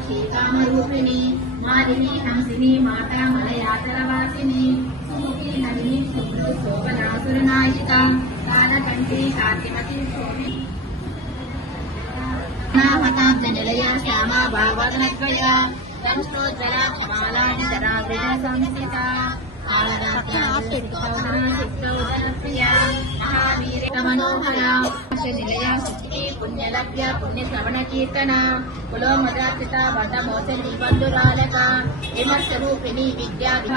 శ్రీకామరూపిణి మాలిని హంసిని మాతా మలయాచలవాసిని సుముఖి నలిని శుభ్రు శోభనాసురనాయిక కాలకంఠి శాంతిమతి శోభి నిలయ శ్యామా భాగవతనద్వయ దంష్టోజ్వల కమాలాని జరాగ్రజ సంస్థిత మనోహర నిలయ పుణ్యలభ్య పుణ్య శ్రవణ కీర్తన కులోమద్రాక్షిత వడ్డమోసలి బంధురాలక విమర్శరూపిణి విద్యాధ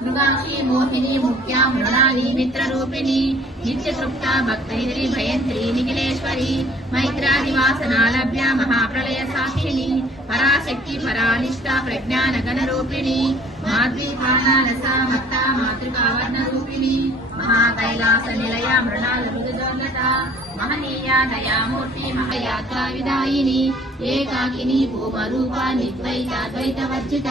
మృగాక్షి మోహిని ముఖ్యా మృణాలి మిత్రరూపిణి నిత్యతృప్త భక్తైరి భయంత్రి నిఖిలేశ్వరి మైత్రాదివాసనాలభ్య మహాప్రళయ సాక్షిని పరాశక్తి పరానిష్ట ప్రజ్ఞాన గణరూపిణి మాద్వీపాలస భక్త మాతృకావర్ణ రూపిణి మహాకైలాస నిలయ మృణాల మృదుదోన్నత మహనీయ దయామూర్తి మహయాత్రా విదాయిని ఏకాకిని భూమరూప నిద్వైతాద్వైత వర్జిత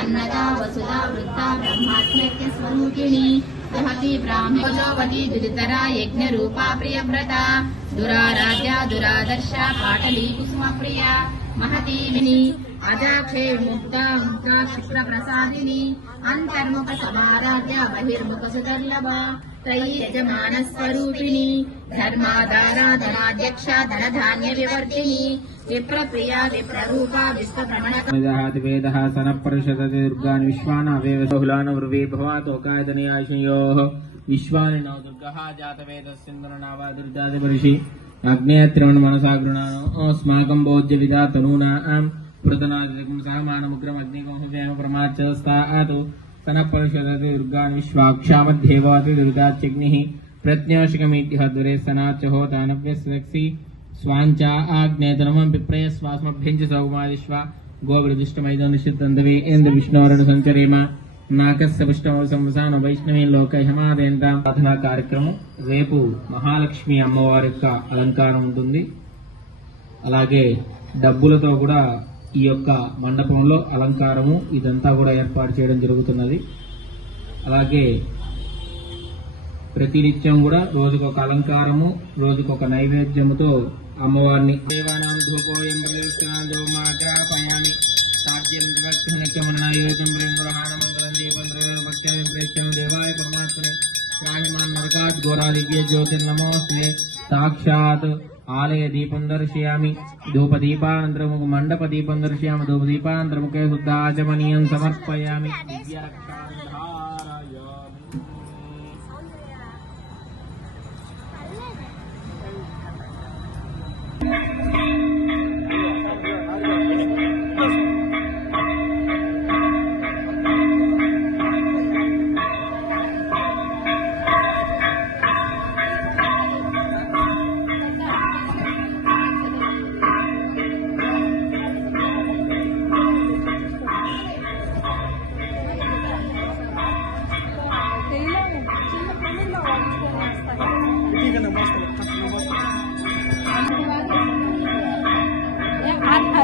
అన్నదా వసుధ వృత్త బ్రహ్మాత్మక్య స్వరూపిణి బృహతి బ్రాహ్మణోవతి దురితర యజ్ఞ రూపా ప్రియవ్రత దురారాధ్య దురాదర్శ పాటలీ కుసుమ ప్రియ మహతీవిని అజాక్షే ముక్త ముక్త క్షిప్ర ప్రసాదిని అంతర్ముఖ సమారాధ్య బహిర్ముఖ సుదర్లభ త్రయీ యజమాన స్వరూపిణి ధర్మాధారాధనాధ్యక్ష ధనధాన్య వివర్ధిని విప్రప్రియ విప్రరూప విశ్వభ్రమణ సనపరిషదతి దుర్గాని విశ్వాన వేవహులాన వృవే భవాతోకాయతనయాశయోః విశ్వాని నవ దుర్గః జాతవేదస్సిందరనావ దుర్జాతి పరిషి అగ్నేయత్రవణ మనసాగృణానో అస్మాకం బోధ్య విదా తనూనాం పురతనాదికం సహమానముగ్రం అగ్నికం ప్రమాచస్తాతు సనపరిషదతి దుర్గాన్ విశ్వాక్షామధ్యేవాతి దుర్గాచ్యగ్నిః ప్రత్యోషకమిత్యః దురే సనాచ హోతానవ్యస్వక్సి స్వాంచా ఆగ్నేతనమం విప్రయ స్వాస్మభ్యంచ సౌమాదిష్వ గోవృదిష్టమైదనిషిద్దందవే ఇంద్ర విష్ణువరణ సంచరేమ నాకస్య పుష్టమ సంవసాన వైష్ణవీ లోక హిమాదేంద్ర ప్రార్థనా కార్యక్రమం రేపు మహాలక్ష్మి అమ్మవారి యొక్క అలంకారం ఉంటుంది. అలాగే డబ్బులతో కూడా ఈ యొక్క మండపంలో అలంకారము ఇదంతా కూడా ఏర్పాటు చేయడం జరుగుతున్నది. అలాగే ప్రతినిత్యం కూడా రోజుకొక అలంకారము రోజుకొక నైవేద్యముతో అమ్మవారిని దేవాయ పరమాత్మనే స్వామిమాన్ నరకాత్ ఘోరాదివ్య జ్యోతిర్నమోస్మే సాక్షాత్ ఆలయ దీపం దర్శయామి ధూపదీపానంతరముఖ మండప దీపం దర్శయామి ధూపదీపానంతరముఖే శుద్ధాచమనీయం సమర్పయామి